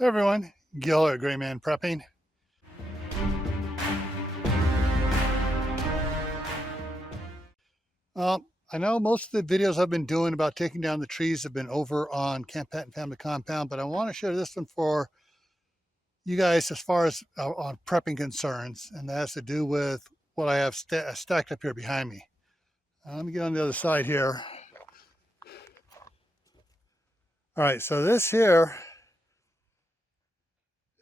Hey everyone, Gil at Gray Man Prepping. I know most of the videos I've been doing about taking down the trees have been over on Camp Patton Family Compound, but I want to share this one for you guys as far as on prepping concerns, and that has to do with what I have stacked up here behind me. Let me get on the other side here. All right, so this here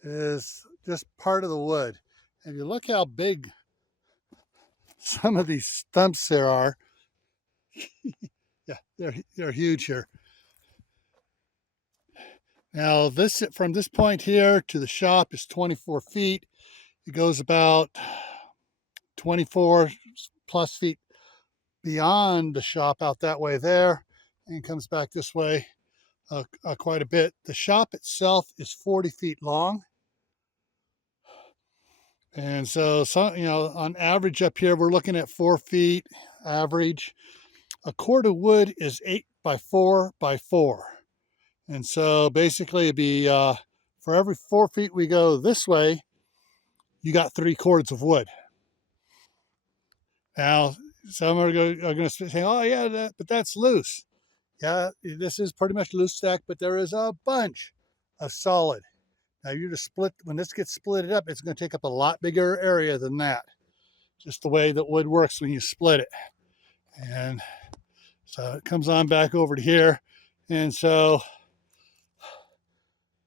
is just part of the wood. And you look how big some of these stumps there are. Yeah, they're huge here. Now this, from this point here to the shop, is 24 feet. It goes about 24 plus feet beyond the shop out that way there, and comes back this way quite a bit. The shop itself is 40 feet long. And so, on average up here, we're looking at 4 feet average. A cord of wood is 8 by 4 by 4. And so basically it'd be for every 4 feet we go this way, you got 3 cords of wood. Now, some are going to say, oh yeah, but that's loose. Yeah, this is pretty much loose stack, but there is a bunch of solid. Now you just when this gets split up, it's going to take up a lot bigger area than that. Just the way that wood works when you split it. And so it comes on back over to here. And so,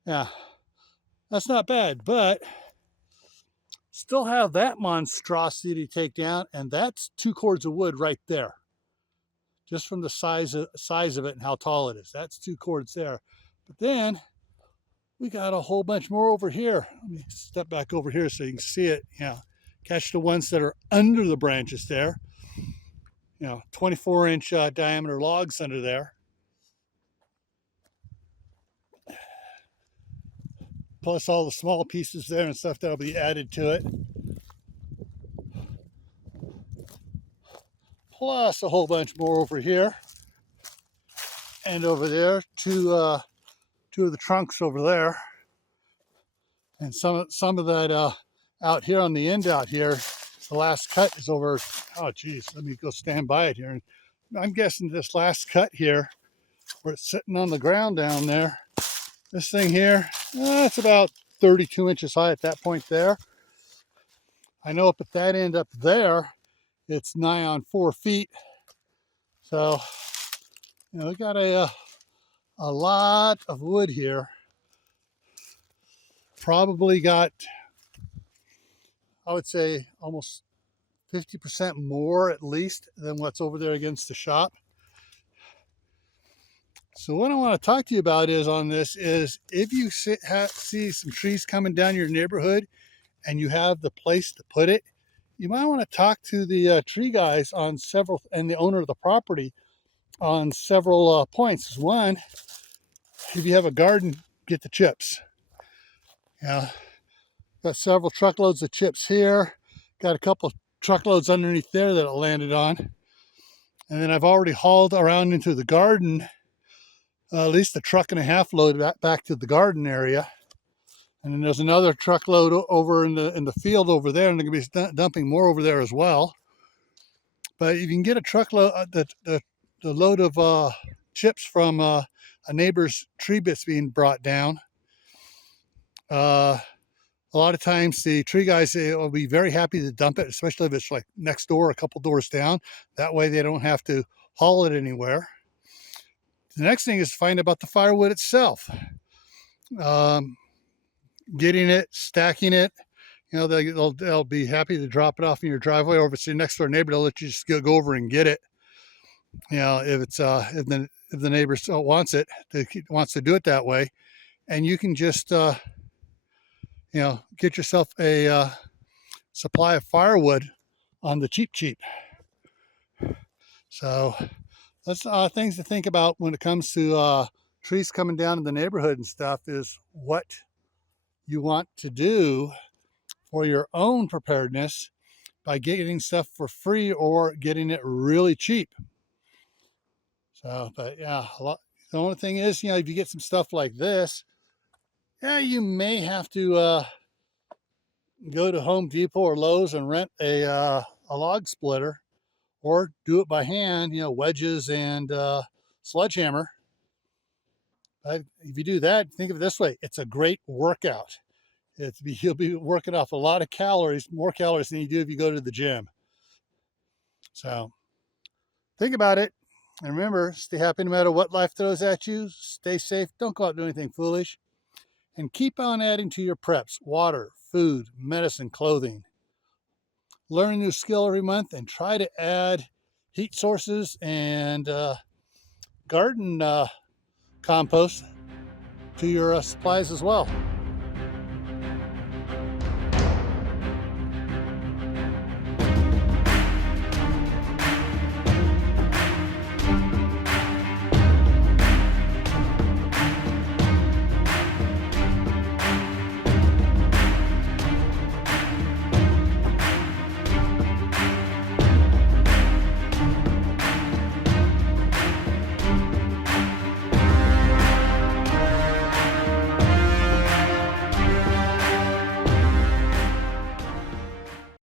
yeah, that's not bad, but still have that monstrosity to take down, and that's 2 cords of wood right there. Just from the size of it and how tall it is. That's 2 cords there. But then we got a whole bunch more over here. Let me step back over here so you can see it. Yeah, catch the ones that are under the branches there. 24-inch diameter logs under there. Plus all the small pieces there and stuff that'll be added to it. Plus a whole bunch more over here. And over there, two of the trunks over there. And some of that out here on the end out here, the last cut is over. Oh geez, let me go stand by it here. I'm guessing this last cut here, where it's sitting on the ground down there, this thing here, it's about 32 inches high at that point there. I know up at that end up there, it's nigh on 4 feet. So, we got a lot of wood here. Probably got, I would say, almost 50% more at least than what's over there against the shop. So what I want to talk to you about is if you see some trees coming down your neighborhood and you have the place to put it, you might want to talk to the tree guys on several, and the owner of the property on several points. One, if you have a garden, get the chips. Got several truckloads of chips here. Got a couple truckloads underneath there that it landed on. And then I've already hauled around into the garden at least a truck and a half load back to the garden area. And then there's another truckload over in the field over there, and they're going to be dumping more over there as well. But if you can get a truckload, the load of chips from a neighbor's tree bits being brought down, a lot of times the tree guys will be very happy to dump it, especially if it's like next door, a couple doors down. That way they don't have to haul it anywhere. The next thing is to find out about the firewood itself. Getting it, stacking it. They'll be happy to drop it off in your driveway, or if it's your next door neighbor, they'll let you just go over and get it. If it's if the neighbor still wants it, wants to do it that way, and you can just get yourself a supply of firewood on the cheap. So that's things to think about when it comes to trees coming down in the neighborhood and stuff, is what you want to do for your own preparedness by getting stuff for free or getting it really cheap. So, but yeah, the only thing is, if you get some stuff like this, Yeah, you may have to go to Home Depot or Lowe's and rent a log splitter, or do it by hand, wedges and sledgehammer. If you do that, think of it this way: it's a great workout. You'll be working off a lot of calories, more calories than you do if you go to the gym. So think about it. And remember, stay happy no matter what life throws at you. Stay safe. Don't go out and do anything foolish. And keep on adding to your preps: water, food, medicine, clothing. Learn a new skill every month and try to add heat sources and garden compost to your supplies as well.